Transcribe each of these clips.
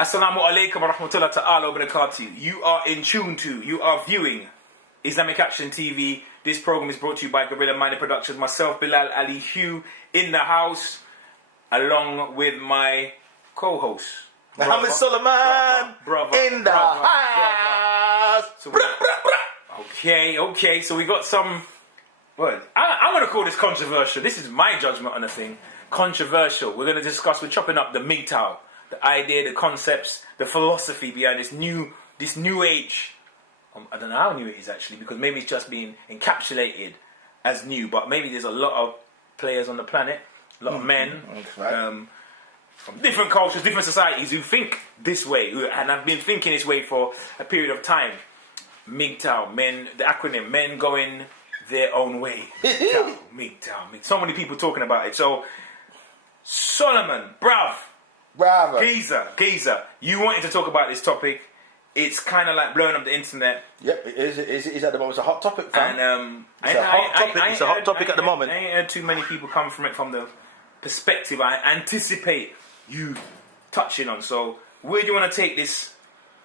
Assalamu alaikum wa rahmatullahi ta'ala wa barakatuh. You are in tune to, you are viewing Islamic Action TV. This program is brought to you by Gorilla Minded Productions. Myself, Bilal Ali Hugh, in the house, along with my co-host, Muhammad Solomon, in the house. Okay. So we got some. Well, I'm going to call this controversial. This is my judgment on the thing. Controversial. We're going to discuss. We're chopping up the Mgtow, the idea, the concepts, the philosophy behind this new age. I don't know how new it is actually, because maybe it's just being encapsulated as new. But maybe there's a lot of players on the planet, a lot of men. From different cultures, different societies who think this way, and have been thinking this way for a period of time. Mgtow, men, the acronym, men going their own way. Mgtow. So many people talking about it. So, Solomon, Bravo. Geezer, you wanted to talk about this topic. It's kind of like blowing up the internet. Yep, it is at the moment. It's a hot topic, fam. And, it's a hot topic at the moment. I ain't heard too many people come from it from the perspective I anticipate you touching on. So where do you want to take this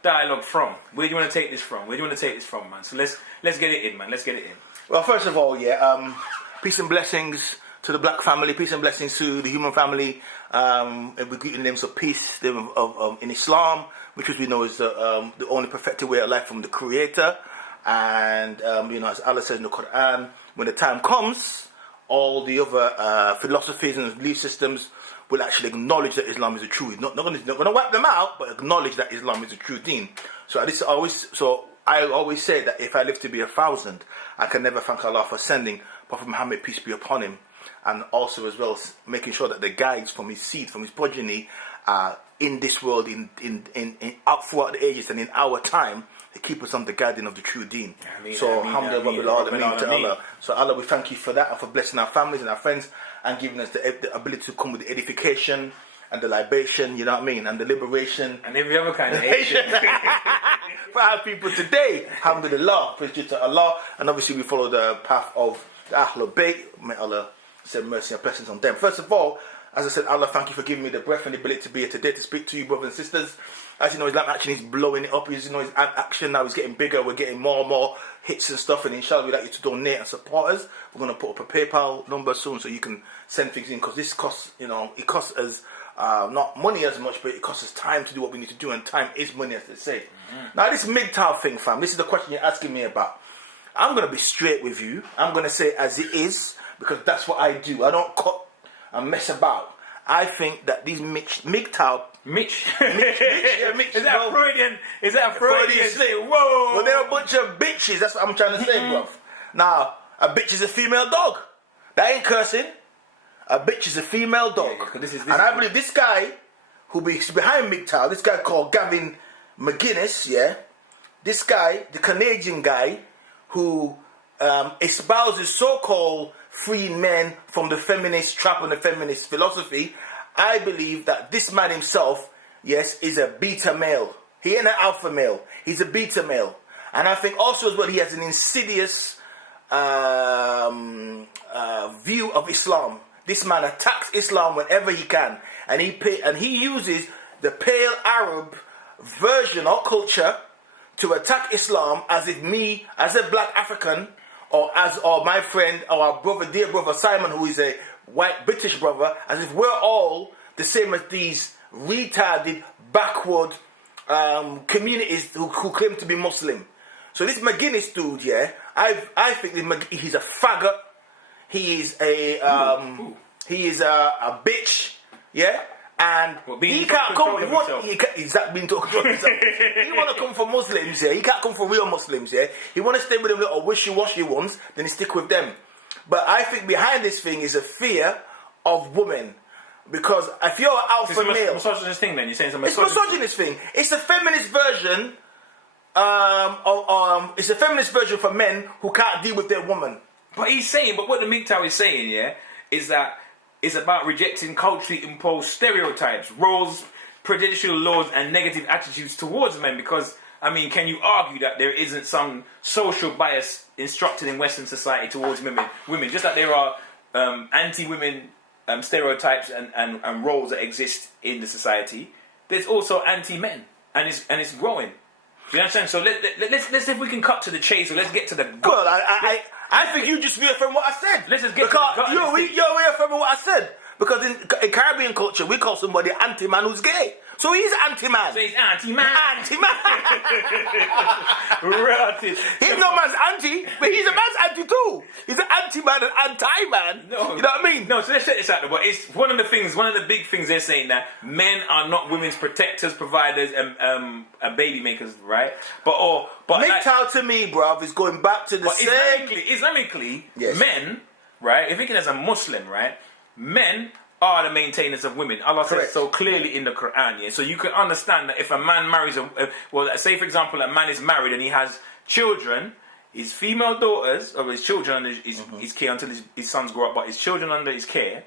dialogue from? Where do you want to take this from, man? So let's get it in, man. Let's get it in. Well, first of all, peace and blessings to the black family. Peace and blessings to the human family. And we're greeting the names of peace in Islam, which as we know is the only perfected way of life from the Creator. And as Allah says in the Quran, when the time comes, all the other philosophies and belief systems will actually acknowledge that Islam is a true. Not going to wipe them out, but acknowledge that Islam is a true deen. So I always say that if I live to be 1,000, I can never thank Allah for sending Prophet Muhammad, peace be upon him, and also as well making sure that the guides from his seed, from his progeny, are in this world, up throughout the ages and in our time, to keep us on the guiding of the true deen. Alhamdulillah. So Allah, we thank you for that and for blessing our families and our friends and giving us the ability to come with the edification and the libation, you know what I mean, and the liberation and every other kind of Asian for our people today. Alhamdulillah, praise due to Allah, and obviously we follow the path of the Ahlul Bayt. May Allah send mercy and blessings on them. First of all, as I said, Allah, thank you for giving me the breath and the ability to be here today to speak to you, brothers and sisters. As you know, Islam Action is blowing it up. His action now is getting bigger. We're getting more and more hits and stuff. And inshallah, we'd like you to donate and support us. We're going to put up a PayPal number soon so you can send things in, because this costs, it costs us not money as much, but it costs us time to do what we need to do. And time is money, as they say. Now, this Mgtow thing, fam, this is the question you're asking me about. I'm going to be straight with you. I'm going to say it as it is, because that's what I do. I don't cut and mess about. I think that these Mgtow... Mitch? Yeah, Mitch. Is that Freudian? Is that Freudian? Whoa! Well, they're a bunch of bitches. That's what I'm trying to say, bruv. Now, a bitch is a female dog. That ain't cursing. A bitch is a female dog. I believe this guy who's behind Mgtow, this guy called Gavin McGuinness, this guy, the Canadian guy, who espouses so-called freeing men from the feminist trap and the feminist philosophy. I believe that this man himself, is a beta male. He ain't an alpha male. He's a beta male. And I think also as well he has an insidious view of Islam. This man attacks Islam whenever he can. And he uses the pale Arab version or culture to attack Islam as if me, as a black African, or my friend, or our brother, dear brother Simon, who is a white British brother, as if we're all the same as these retarded, backward communities who claim to be Muslim. So this McGuinness dude, I think he's a faggot. He is a bitch, and he can't come. He's that being talking about himself. He want to come for Muslims, He can't come for real Muslims, He want to stay with them little wishy-washy ones, then he stick with them. But I think behind this thing is a fear of women. Because if you're an alpha male... It's a misogynist thing then? You're saying it's a misogynist thing. It's a feminist version it's a feminist version for men who can't deal with their woman. But what the Mgtow is saying, is that it's about rejecting culturally imposed stereotypes, roles, prejudicial laws, and negative attitudes towards men. Because, can you argue that there isn't some social bias instructed in Western society towards women? Just like there are anti-women stereotypes and roles that exist in the society, there's also anti-men, and it's growing. Do you understand? So let's see if we can cut to the chase, or let's get to the gut. Well, I think you just reaffirmed what I said. Let's just get to the gut. You're reaffirming what I said. Because in Caribbean culture, we call somebody anti-man who's gay. So he's anti-man. So he's anti-man. Anti-man. Relative. He's no man's anti, but he's a man's anti too. He's an anti-man and anti-man. No. You know what I mean? No, so let's check this out. But it's one of the big things they're saying, that men are not women's protectors, providers, and baby makers, right? But Mgtow to me, bruv, is going back to the same. Islamically, yes. Men, right? If you're thinking as a Muslim, right? Men are the maintainers of women. Allah says so clearly in the Quran, yeah? So you can understand that if a man marries say for example a man is married and he has children, his female daughters, or his children under his care until his sons grow up, but his children under his care,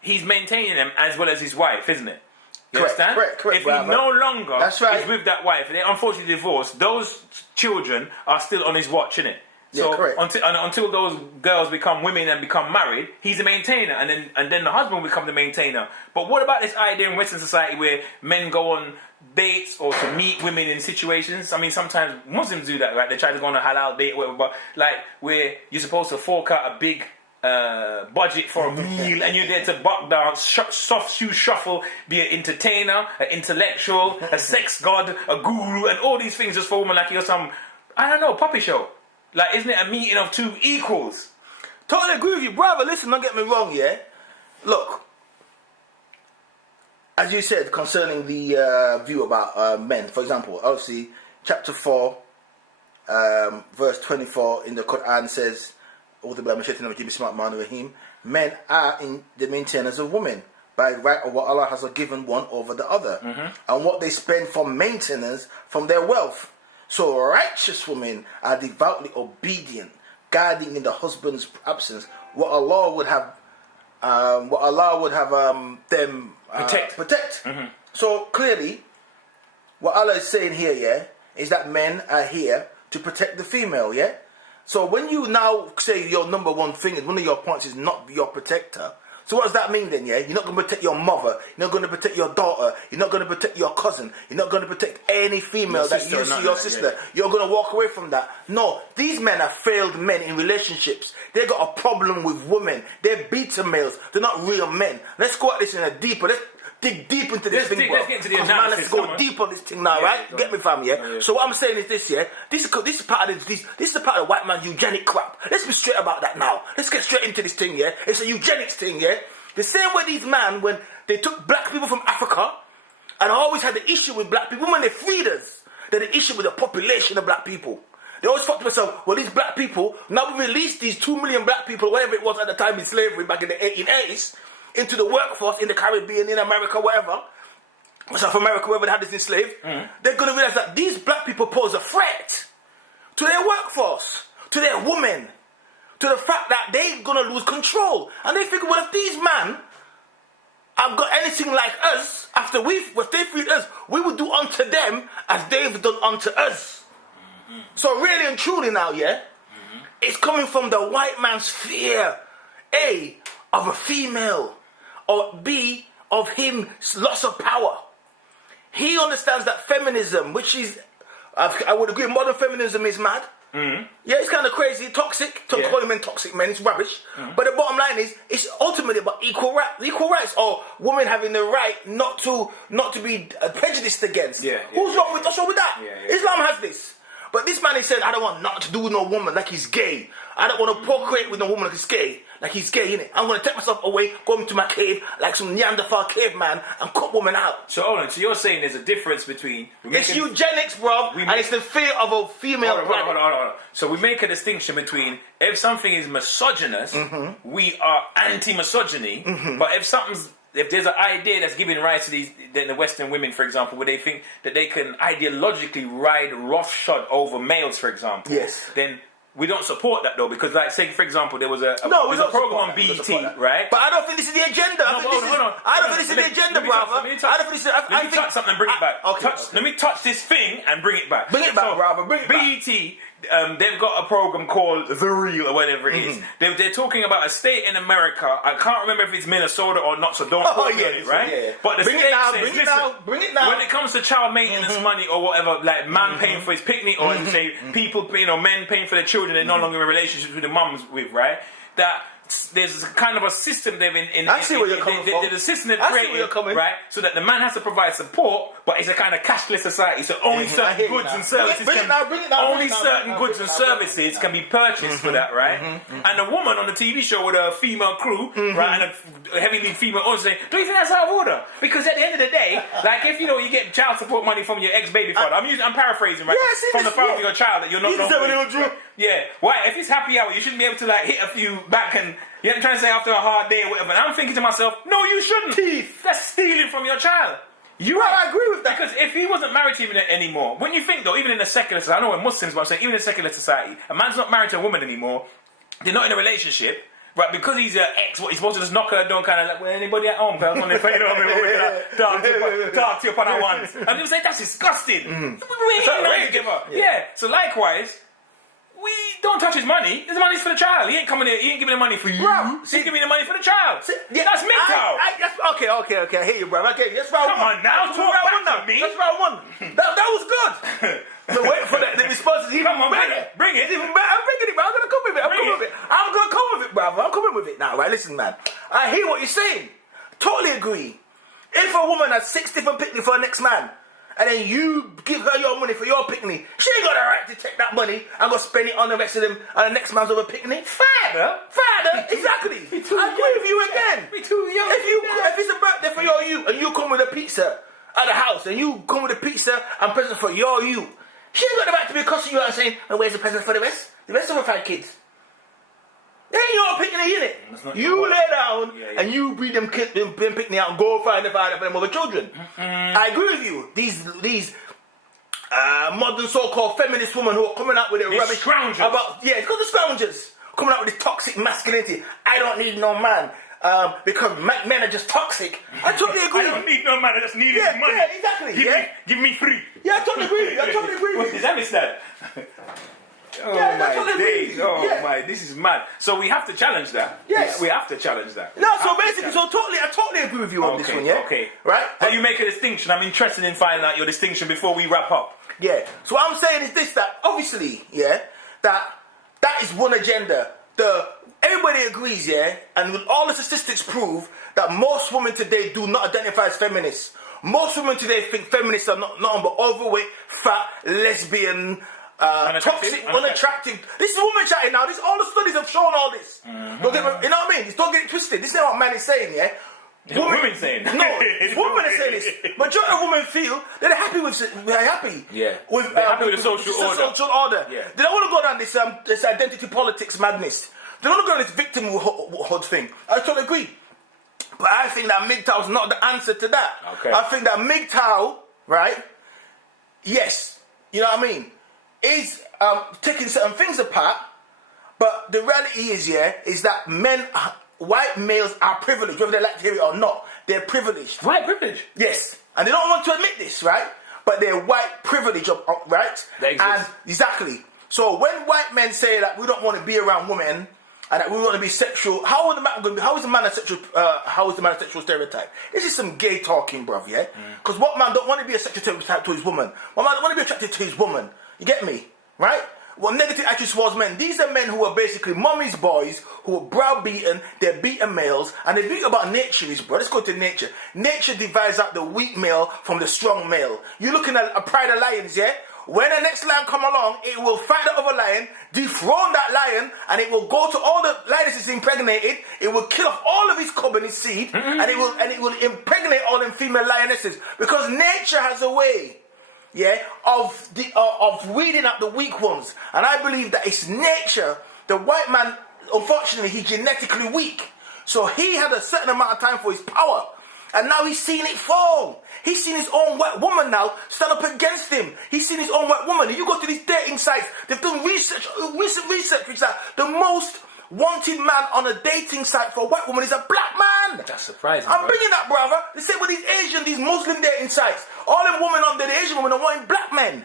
he's maintaining them as well as his wife, isn't it? You understand? Correct, if he no longer is with that wife, and they unfortunately divorced, those children are still on his watch, innit? So until those girls become women and become married, he's the maintainer, and then the husband will become the maintainer. But what about this idea in Western society where men go on dates or to meet women in situations? I mean, sometimes Muslims do that, right? They try to go on a halal date or whatever, but like where you're supposed to fork out a big budget for a meal, and you're there to buck down, soft shoe shuffle, be an entertainer, an intellectual, a sex god, a guru, and all these things just for a woman like you're some, I don't know, puppy show. Like, isn't it a meeting of two equals? Totally agree with you, brother. Listen, don't get me wrong, yeah? Look, as you said, concerning the view about men, for example, obviously, chapter 4, verse 24 in the Quran says, men are in the maintainers of women by right of what Allah has given one over the other, and what they spend for maintenance from their wealth. So righteous women are devoutly obedient, guarding in the husband's absence what Allah would have them protect. So clearly, what Allah is saying here, yeah, is that men are here to protect the female, yeah. So when you now say your number one thing is one of your points is not your protector. So what does that mean then, yeah? You're not going to protect your mother. You're not going to protect your daughter. You're not going to protect your cousin. You're not going to protect any female that you see, your sister. Yeah. You're going to walk away from that. No, these men are failed men in relationships. They got a problem with women. They're beta males. They're not real men. Let's go at this in a deeper... Let's dig deep into this thing, bro. Let's get into the analysis. Let's go deep on this thing now, right? Get me, fam, yeah? So what I'm saying is this, yeah? This is part of the white man's eugenic crap. Let's be straight about that now. Let's get straight into this thing, yeah? It's a eugenics thing, yeah? The same way these men, when they took black people from Africa, and I always had the issue with black people, when they freed us, they had the issue with the population of black people. They always thought to themselves, well, these black people, now we released these 2 million black people, whatever it was at the time in slavery, back in the 1880s, into the workforce in the Caribbean, in America, wherever, South America, wherever they had this enslaved, they're going to realize that these black people pose a threat to their workforce, to their women, to the fact that they're going to lose control. And they figure, well, if these men have got anything like us, after if they freed us, we will do unto them as they've done unto us. So really and truly now, yeah, it's coming from the white man's fear, A, of a female, or B, of him's loss of power. He understands that feminism, which is, I would agree, modern feminism is mad. Yeah, it's kind of crazy, toxic. Don't call men toxic men, it's rubbish. But the bottom line is, it's ultimately about equal rights, or women having the right not to be prejudiced against. What's wrong with that? Islam has this. But this man, he said, I don't want nothing to do with no woman like he's gay. I don't want to procreate with no woman like he's gay. Like he's gay, innit? I'm going to take myself away, go into my cave like some Neanderthal caveman and cut women out. So hold on, so you're saying there's a difference between... It's eugenics, bro, and it's the fear of a female... Hold on. So we make a distinction between if something is misogynist, we are anti-misogyny, but if there's an idea that's giving rise to the Western women, for example, where they think that they can ideologically ride roughshod over males, for example, then we don't support that though, because like, say for example, there was a program on BET, right? But I don't think this is the agenda. I don't think this is the agenda, brother. Let me touch something and bring it back. Let me touch this thing and bring it back. Bring it back, brother. Bring it back. BET they've got a program called The Real or whatever it is. They're talking about a state in America. I can't remember if it's Minnesota or not, so don't quote me on it, right? Yeah. But the Bring state it down, says, bring it listen, down, bring it down. when it comes to child maintenance money or whatever, like man paying for his picnic, or say people, men paying for their children they're no longer in relationships with the mums with, right? That there's kind of a system they've I see where you're coming from. There's a system they've I see where created, you're coming. right? So that the man has to provide support, but it's a kind of cashless society. So only certain goods and services can be purchased for that, right? And a woman on the TV show with a female crew, right, and a heavily female audience saying, "Do you think that's out of order?" Because at the end of the day, like if you get child support money from your ex-baby father, I'm paraphrasing, right? From the father of your child that you're not with. Yeah, why? If it's happy hour, you shouldn't be able to like hit a few back and you're trying to say after a hard day or whatever. And I'm thinking to myself, no, you shouldn't. Teeth. That's stealing from your child. I agree with that. Because if he wasn't married to you anymore, when you think though, even in the secular society, I know we're Muslims, but I'm saying even in the secular society, a man's not married to a woman anymore, they're not in a relationship, right? Because he's an ex, what he's supposed to just knock her down, kind of like, well, anybody at home, pal, on the phone, talk to you upon her once. And they say that's disgusting. We ain't know together. Yeah. So likewise, we don't touch his money. His money's for the child. He ain't coming here. He ain't giving the money for you. Bro, he's giving the money for the child. That's Mgtow. Okay. I hear you, bro. Okay, that's round one. Come on now, talk back to me. That's round one. That was good. So wait for the responses. Come on, bring it. Even better. I'm bringing it, bro. I'm gonna come with it. I'm gonna come with it, brother. I'm coming with it now. Right, listen, man. I hear what you're saying. Totally agree. If a woman has 6 different picnics for her next man, and then you give her your money for your picnic, she ain't got the right to take that money and go spend it on the rest of them and the next man's other picnic. Father, exactly. I agree with you again. Me too young. If it's a birthday for your you and you come with a pizza at the house and you come with a pizza and present for your you, she ain't got the right to be cussing you out and saying, "And where's the present for the rest? The rest of the 5 kids." It ain't your picnic, innit? You lay down and you breed them picnic out and go find the father for them other children. I agree with you. These modern so-called feminist women who are coming out with their rubbish about it's called the scroungers coming out with this toxic masculinity. I don't need no man because men are just toxic. I totally agree. I don't need no man. I just need his money. Yeah, exactly. Give me free. Yeah, I totally agree. What does that mean, that? My days! This is mad. So we have to challenge that. Yes, we have to challenge that. No, so basically, I totally agree with you on this one. Yeah. Okay. Right. But you make a distinction. I'm interested in finding out your distinction before we wrap up. Yeah. So what I'm saying is this: that obviously, that is one agenda. Everybody agrees, and all the statistics prove that most women today do not identify as feminists. Most women today think feminists are not but overweight, fat, lesbian. Toxic, unattractive. This is woman chatting now. All the studies have shown all this. Don't get me, you know what I mean? Don't get it twisted. This is what man is saying, Women saying. No, women are saying this. Majority of women feel they're happy with. They're happy. Yeah. They're happy with the social order. Yeah. They don't want to go down this identity politics madness. They don't want to go down this victimhood thing. I totally agree. But I think that Mgtow is not the answer to that. Okay. I think that Mgtow, right? Yes. You know what I mean? Is taking certain things apart, but the reality is that white males are privileged, whether they like to hear it or not. They're privileged. White privilege? Yes. And they don't want to admit this, right? But they're white privilege, right? They exist. And exactly. So when white men say that we don't want to be around women and that we want to be sexual, how is the man a sexual stereotype? This is some gay talking, bruv, yeah? Because what man don't want to be a sexual stereotype to his woman? What man don't want to be attracted to his woman? You get me? Right? Well, negative attitudes towards men. These are men who are basically mommy's boys, who are browbeaten, they're beaten males, and they beat about nature is, bro. Let's go to nature. Nature divides out the weak male from the strong male. You're looking at a pride of lions, yeah? When the next lion come along, it will fight the other lion, dethrone that lion, and it will go to all the lionesses impregnated. It will kill off all of his cub and his seed, and it will impregnate all them female lionesses. Because nature has a way, of weeding out the weak ones. And I believe that it's nature. The white man, unfortunately, he's genetically weak. So he had a certain amount of time for his power. And now he's seen it fall. He's seen his own white woman now stand up against him. He's seen his own white woman. And you go to these dating sites, they've done recent research, which is that the most wanted man on a dating site for a white woman is a black man. That's surprising. I'm bringing that, brother. They say with these Muslim dating sites, all them women on there, the Asian women are wanting black men.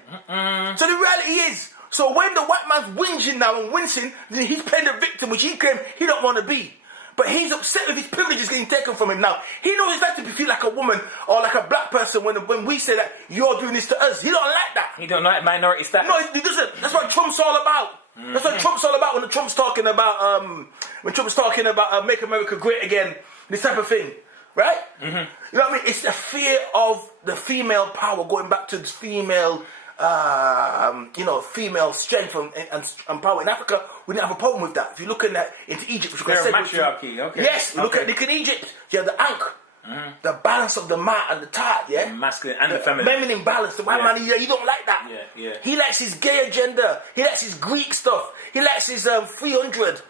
So the reality is, So when the white man's whinging now and wincing, then he's playing the victim, which he claimed he don't want to be. But he's upset with his privileges getting taken from him now. He knows it's like to feel like a woman or like a black person when we say that you're doing this to us. He don't like that. He don't like minority status. No, he doesn't. That's what Trump's all about. That's what Trump's all about when Trump's talking about Make America Great Again, this type of thing. Right? You know what I mean? It's the fear of the female power, going back to female female strength and power. In Africa, we didn't have a problem with that. If you're looking into Egypt, which They're matriarchy, okay. Yes, look at Egypt. You have the Ankh, the balance of the mat and the tat, yeah? The masculine and the feminine balance. The white man, he don't like that. Yeah. He likes his gay agenda. He likes his Greek stuff. He likes his 300.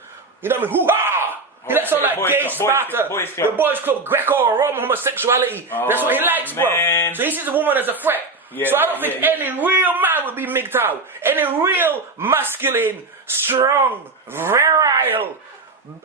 You know what I mean? Hoo-ha! He likes all that gay Sparta, the boys club, Greco-Roman homosexuality. That's what he likes, bro. So he sees a woman as a threat. So I don't think any real man would be Mgtow. Any real masculine, strong, virile,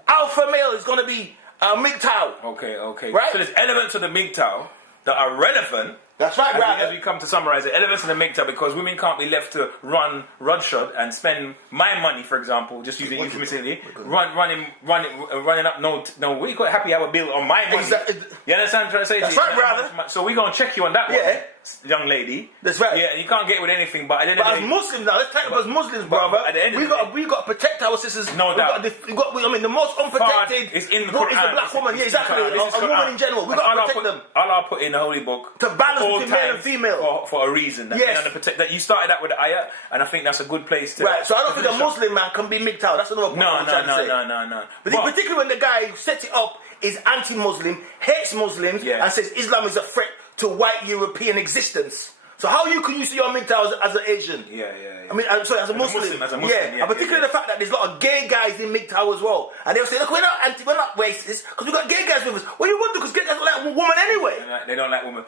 alpha male is going to be Mgtow. Okay. Right? So there's elements of the Mgtow that are relevant. That's right, as we come to summarize it, elements of the Mgtow, because women can't be left to run shod and spend my money, for example, just using euphemistically, running up we got happy hour bill on my money. Exactly. You understand what I'm trying to say? That's right, brother. So we're going to check you on that one, young lady. That's right. Yeah, you can't get with anything, but at the end of the day, as Muslims now, let's talk about as Muslims, brother. At the end of the day, we got to protect our sisters. No doubt. The most unprotected is in the is Quran. the black woman. Yeah, exactly. A woman in general. We got to protect them. Allah put in the holy book to balance between male and female for a reason. That you started that with the ayah, and I think that's a good place to. Right. So I don't think a Muslim man can be Mgtow. That's another point I'm trying to say. No. But particularly when the guy who sets it up is anti-Muslim, hates Muslims, and says Islam is a threat to white European existence. So how can you see your Mgtow as an Asian? Yeah. I mean, as a Muslim. And particularly the fact that there's a lot of gay guys in Mgtow as well. And they'll say, look, we're not racist, because we've got gay guys with us. Well, you would do, because gay guys don't like women anyway. They don't like women.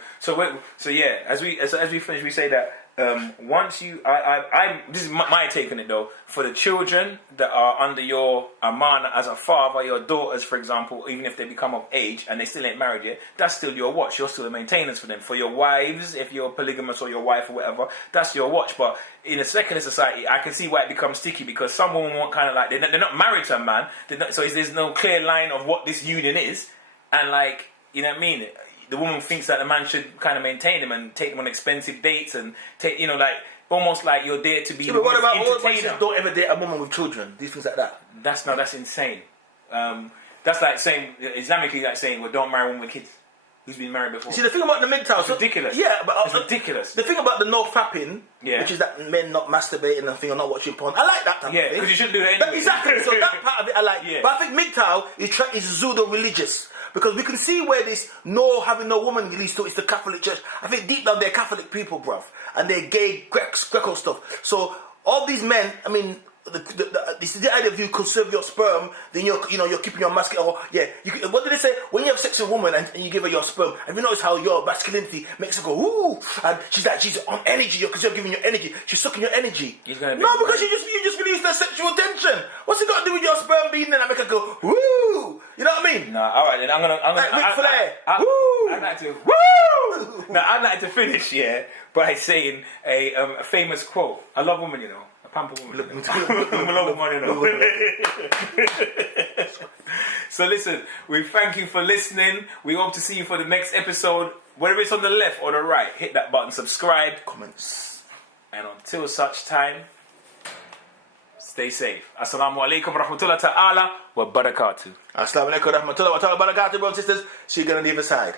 As we finish, we say that once you, this is my take on it though, for the children that are under your amana as a father, your daughters, for example, even if they become of age and they still ain't married yet, that's still your watch. You're still the maintenance for them. For your wives, if you're polygamous or your wife or whatever, that's your watch. But in a secular society, I can see why it becomes sticky, because some women want kind of like, they're not married to a man, so there's no clear line of what this union is, and like, you know what I mean? The woman thinks that the man should kind of maintain them and take them on expensive dates and take, almost like you're there to be the what about entertainer. Don't ever date a woman with children, these things like that? That's insane. That's like saying, Islamically, like saying, well, don't marry a woman with kids who's been married before. See, the thing about the Mgtow... It's ridiculous. Yeah, but... it's ridiculous. The thing about the no fapping, which is that men not masturbating and thing or not watching porn, I like that type of thing. Yeah, because you shouldn't do it anyway. Exactly, so that part of it I like. Yeah. But I think Mgtow is pseudo-religious. Because we can see where this having no woman leads to. It's the Catholic Church. I think deep down they're Catholic people, bruv. And they're gay Greco stuff. So all these men, I mean... This is the idea of you conserve your sperm, then you're keeping your masculine. What did they say? When you have sex with a woman and you give her your sperm, have you noticed how your masculinity makes her go ooh? And she's on energy because you're giving your energy. She's sucking your energy. Because you just release that sexual tension. What's it got to do with your sperm being there? And make her go woo? You know what I mean? Nah, all right then. I'm gonna. Ric Flair. Woo! I'd like to. Woo! Now I'd like to finish by saying a famous quote. I love women, Pamper woman. So listen, we thank you for listening. We hope to see you for the next episode. Whether it's on the left or the right, hit that button, subscribe, comments. And until such time, stay safe. Assalamu alaikum wa rahmatullahi ta'ala wa barakatuh. Assalamu alaikum wa rahmatullahi wa barakatuh, brothers and sisters. See you on the other side.